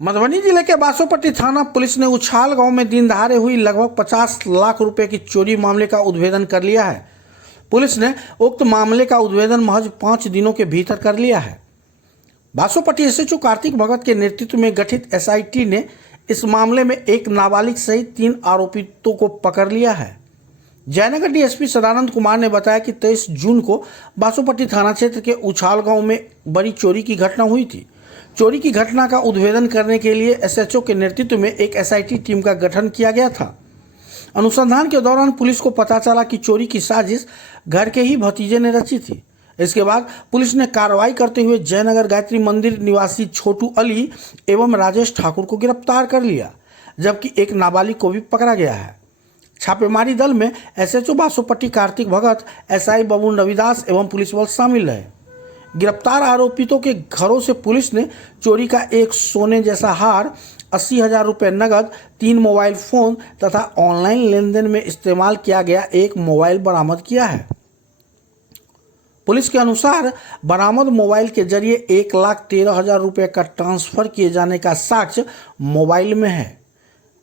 मधुबनी जिले के बासोपट्टी थाना पुलिस ने उछाल गांव में दिन दहाड़े हुई लगभग 50 लाख रुपए की चोरी मामले का उद्भेदन कर लिया है। पुलिस ने उक्त मामले का उद्भेदन महज 5 दिनों के भीतर कर लिया है। बासोपट्टी एसएचओ कार्तिक भगत के नेतृत्व में गठित एसआईटी ने इस मामले में एक नाबालिग सहित 3 आरोपितों को पकड़ लिया है। जयनगर डीएसपी सदानंद कुमार ने बताया कि 23 जून को बासोपट्टी थाना क्षेत्र के उछाल गांव में बड़ी चोरी की घटना हुई थी। चोरी की घटना का उद्भेदन करने के लिए एसएचओ के नेतृत्व में एक एसआईटी टीम का गठन किया गया था। अनुसंधान के दौरान पुलिस को पता चला कि चोरी की साजिश घर के ही भतीजे ने रची थी। इसके बाद पुलिस ने कार्रवाई करते हुए जयनगर गायत्री मंदिर निवासी छोटू अली एवं राजेश ठाकुर को गिरफ्तार कर लिया, जबकि एक नाबालिग को भी पकड़ा गया है। छापेमारी दल में एसएचओ बासोपट्टी कार्तिक भगत, एसआई बबून रविदास एवं पुलिस बल शामिल है। गिरफ्तार आरोपितों के घरों से पुलिस ने चोरी का एक सोने जैसा हार, 80,000 रुपये नगद, 3 मोबाइल फोन तथा ऑनलाइन लेनदेन में इस्तेमाल किया गया एक मोबाइल बरामद किया है। पुलिस के अनुसार बरामद मोबाइल के जरिए 1,13,000 रुपये का ट्रांसफर किए जाने का साक्ष्य मोबाइल में है।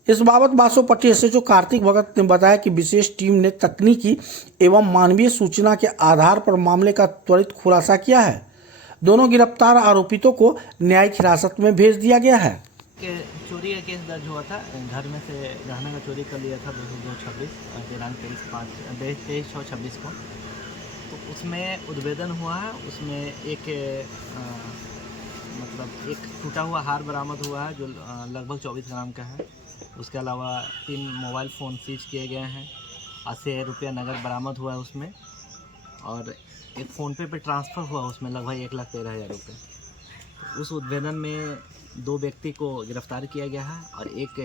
इस बाबत बासोपट्टी एसएचओ कार्तिक भगत ने बताया कि विशेष टीम ने तकनीकी एवं मानवीय सूचना के आधार पर मामले का त्वरित खुलासा किया है। दोनों गिरफ्तार आरोपितों को न्यायिक हिरासत में भेज दिया गया है। चोरी का केस दर्ज हुआ था। घर में से गहना का चोरी कर लिया था 2226 दिनांक 23/6/26 को। तो उसमें उद्भेदन हुआ है। उसमें एक एक टूटा हुआ हार बरामद हुआ है जो लगभग 24 ग्राम का है। उसके अलावा 3 मोबाइल फ़ोन सीज किए गए हैं। 80,000 रुपया नगद बरामद हुआ है उसमें, और एक फ़ोनपे पे ट्रांसफ़र हुआ उसमें लगभग 1,13,000 रुपये। तो उस उद्भेदन में 2 व्यक्ति को गिरफ्तार किया गया है और एक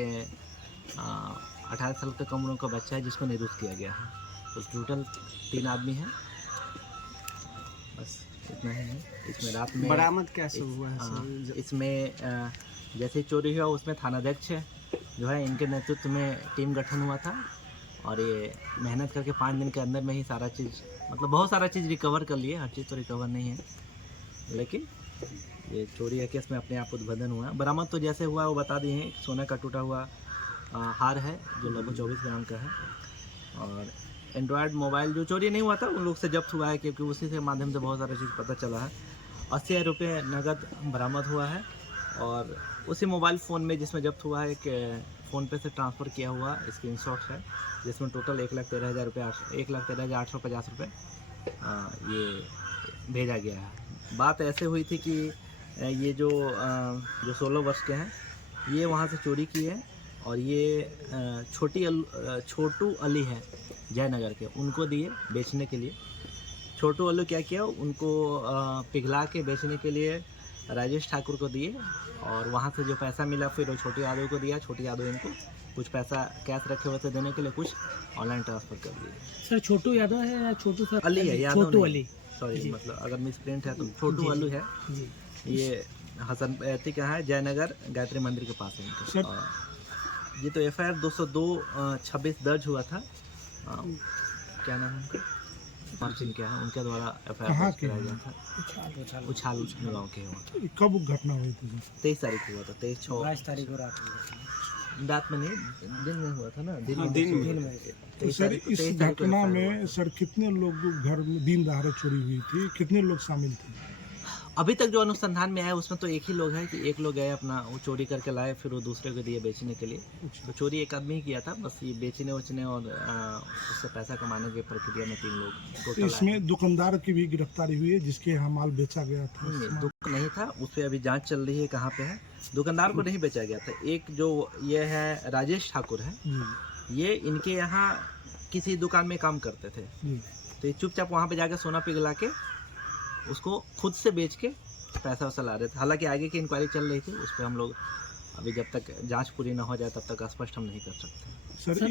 18 साल का कम उम्र का बच्चा है जिसको निरुद्ध किया गया है। तो टोटल 3 आदमी हैं। बस इतना ही है। इसमें रात में बरामद कैसे हुआ है? इसमें जैसे चोरी हुआ उसमें थानाध्यक्ष जो है इनके नेतृत्व में टीम गठन हुआ था, और ये मेहनत करके 5 दिन के अंदर में ही सारा चीज़ बहुत सारा चीज़ रिकवर कर लिए। हर चीज़ तो रिकवर नहीं है, लेकिन ये चोरी है केस में अपने आप उद्भेदन हुआ। बरामद तो जैसे हुआ वो बता दिए हैं। सोने का टूटा हुआ हार है जो लगभग 24 ग्राम का है, और एंड्रॉयड मोबाइल जो चोरी नहीं हुआ था उन लोग से जब्त हुआ है, क्योंकि उसी से माध्यम से बहुत सारा चीज़ पता चला है। 80,000 रुपये नगद बरामद हुआ है, और उसी मोबाइल फ़ोन में जिसमें जब्त हुआ है एक फ़ोनपे से ट्रांसफ़र किया हुआ स्क्रीनशॉट है, जिसमें टोटल 1,13,000 रुपये 1,13,850 रुपये ये भेजा गया है। बात ऐसे हुई थी कि ये जो 16 वर्ष के हैं ये वहाँ से चोरी की है, और ये छोटू अली है जयनगर के, उनको दिए बेचने के लिए। छोटू अली क्या किया, उनको पिघला के बेचने के लिए राजेश ठाकुर को दिए, और वहाँ से जो पैसा मिला फिर वो छोटी यादव को दिया। छोटी यादव इनको कुछ पैसा कैश रखे हुए थे देने के लिए, कुछ ऑनलाइन ट्रांसफ़र कर दिए। सर छोटू यादव है या छोटू सर? अली है, यादव छोटू अली, सॉरी, मतलब अगर मिस प्रिंट है तो छोटू अली है जी। ये हसन पैती का है, जयनगर गायत्री मंदिर के पास है। और ये तो FIR 202/26 दर्ज हुआ था। क्या नाम है उनका? मार्चिन क्या है उनके द्वारा FIR दर्ज कराया गया था। उछाल गाँव के हैं। कब घटना हुई थी? 23 तारीख को हुआ था। 23/6 तारीख को रात में नहीं, दिन में हुआ था ना। दिन में। तो सर इस घटना में सर कितने लोग घर में दिन दहाड़े चोरी हुई थी, कितने लोग शामिल थे? अभी तक जो अनुसंधान में आया उसमें तो एक ही लोग है कि एक लोग गए अपना वो चोरी करके लाए, फिर वो दूसरे को दिए बेचने के लिए। तो चोरी एक आदमी ही किया था, बस ये बेचने वचने और उससे पैसा कमाने की प्रक्रिया में 3 लोग टोटल। इसमें दुकानदार की भी गिरफ्तारी हुई है जिसके यहाँ माल बेचा गया था? दुकान नहीं था, उस पर अभी जांच चल रही है कहाँ पे है। दुकानदार को नहीं बेचा गया था। एक जो ये है राजेश ठाकुर है, ये इनके यहाँ किसी दुकान में काम करते थे, तो ये चुपचाप वहाँ पे जाके सोना पिघला के उसको खुद से बेच के पैसा वैसा ला रहे थे। हालांकि आगे की इंक्वायरी चल रही थी, उस पर हम लोग अभी जब तक जांच पूरी ना हो जाए तब तक स्पष्ट हम नहीं कर सकते। सर